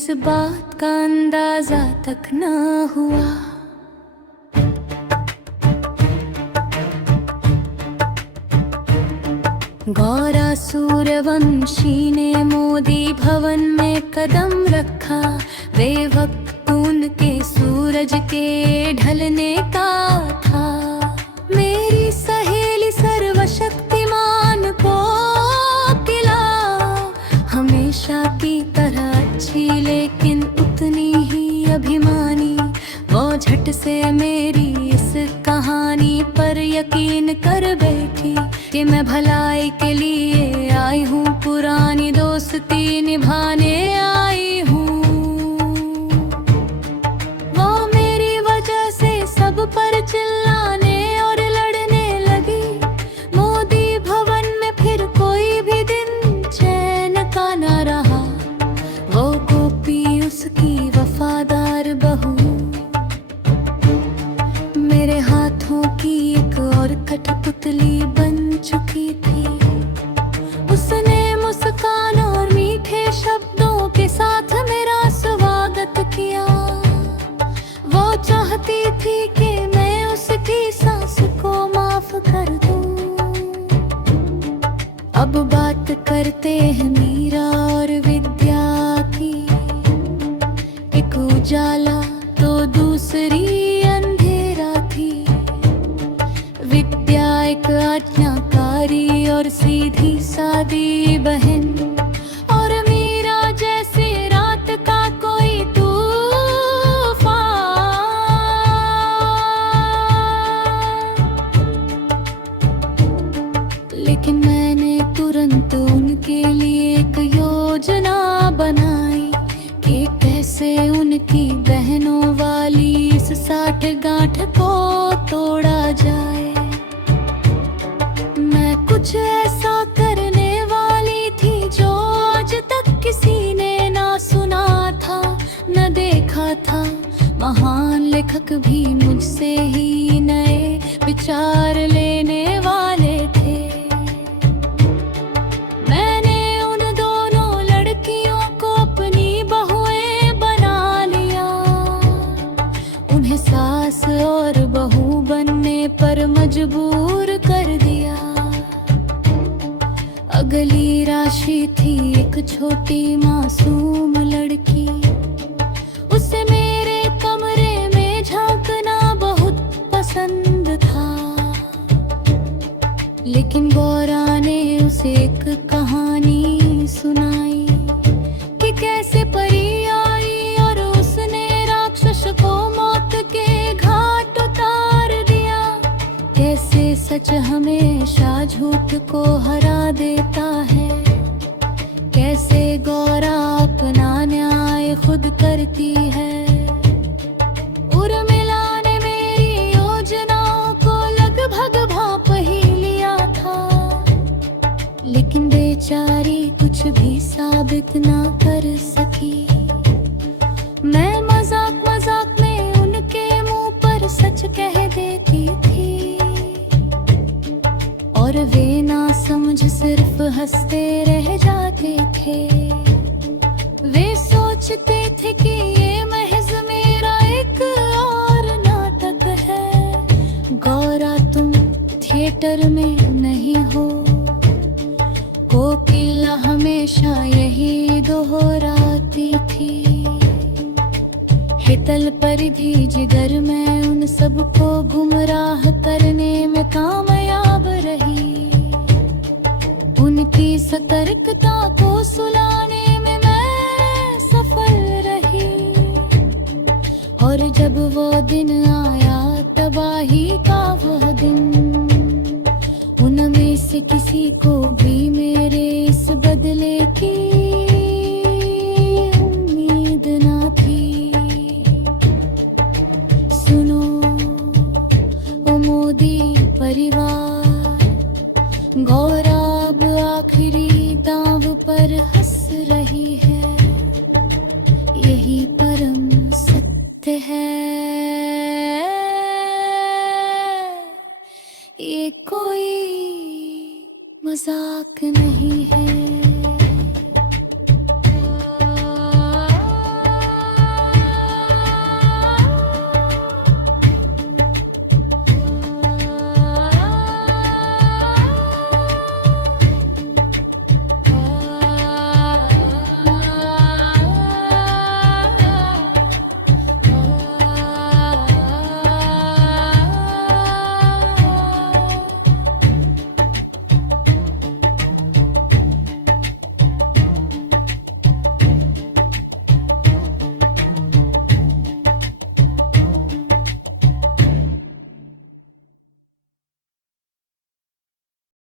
इस बात का अंदाजा तक न हुआ। गौरा सूर्यवंशी ने मोदी भवन में कदम रखा। वे वक्त उनके सूरज के ढलने का था। मेरी सहेली सर्वशक्तिमान को किला हमेशा की तरह अच्छी लेकिन उतनी ही अभिमानी। वो झट से मेरी इस कहानी पर यकीन कर बैठी कि मैं भलाई के लिए आई हूँ, पुरानी दोस्ती निभाने आई हूँ। वो मेरी वजह से सब पर चिल्लाने और लड़ने लगी। मोदी भवन में फिर कोई भी दिन चैन का न रहा। वो गोपी उसकी वफादार बहू मेरे हाथों की एक और कठपुतली बन चुकी थी। उसने मुस्कान और मीठे शब्दों के साथ मेरा स्वागत किया। वो चाहती थी कि मैं उसकी सास को माफ कर दूं। अब बात करते हैं मीरा और विद्या की। एक उजाला तो दूसरी अंधेरा थी। विद्या एक आज्ञाकारी और सीधी सादी बहन, और मीरा जैसे रात का कोई तूफान। लेकिन मैंने तुरंत उनके लिए एक योजना बनाई कि कैसे उनकी बहनों वाली इस साठगांठ को तोड़ा जाए। मैं कुछ ऐसा करने वाली थी जो आज तक किसी ने ना सुना था, न देखा था। महान लेखक भी मुझसे ही नए विचार लेने वाले थे। मैंने उन दोनों लड़कियों को अपनी बहुएं बना लिया। उन्हें सास और बहू बनने पर मजबूर कर दिया। अगली राशि थी एक छोटी मासूम लड़की। उसे मेरे कमरे में झांकना बहुत पसंद था। लेकिन गौरा ने उसे एक कहानी सुनाई कि कैसे परी आई और उसने राक्षस को मौत के घाट उतार दिया। कैसे सच हमेशा झूठ को हरा देता है। कैसे गौरा अपना न्याय खुद करती है। उर्मिला ने मेरी योजनाओं को लगभग भांप ही लिया था। लेकिन बेचारी कुछ भी साबित ना कर सकी। मैं मजाक मजाक में उनके मुंह पर सच कह देती थी, और वे ना समझ सिर्फ हंसते रह जाते थे। वे सोचते थे कि ये महज मेरा एक और नाटक है। गौरा तुम थिएटर में नहीं हो। कोकिला हमेशा यही दोहराती थी। हितल परिधि जिगर में उन सबको गुमराह करने में कामयाब रही। उनकी सतर्कता को सुलाने में मैं सफल रही। और जब वो दिन आया तबाही का वह दिन, उनमें से किसी को भी मेरे इस बदले की उम्मीद ना थी। सुनो ओ मोदी परिवार, गौरा अब आखिरी दांव पर हंस रही है। यही परम सत्य है। ये कोई मजाक नहीं है।